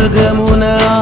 قدمنا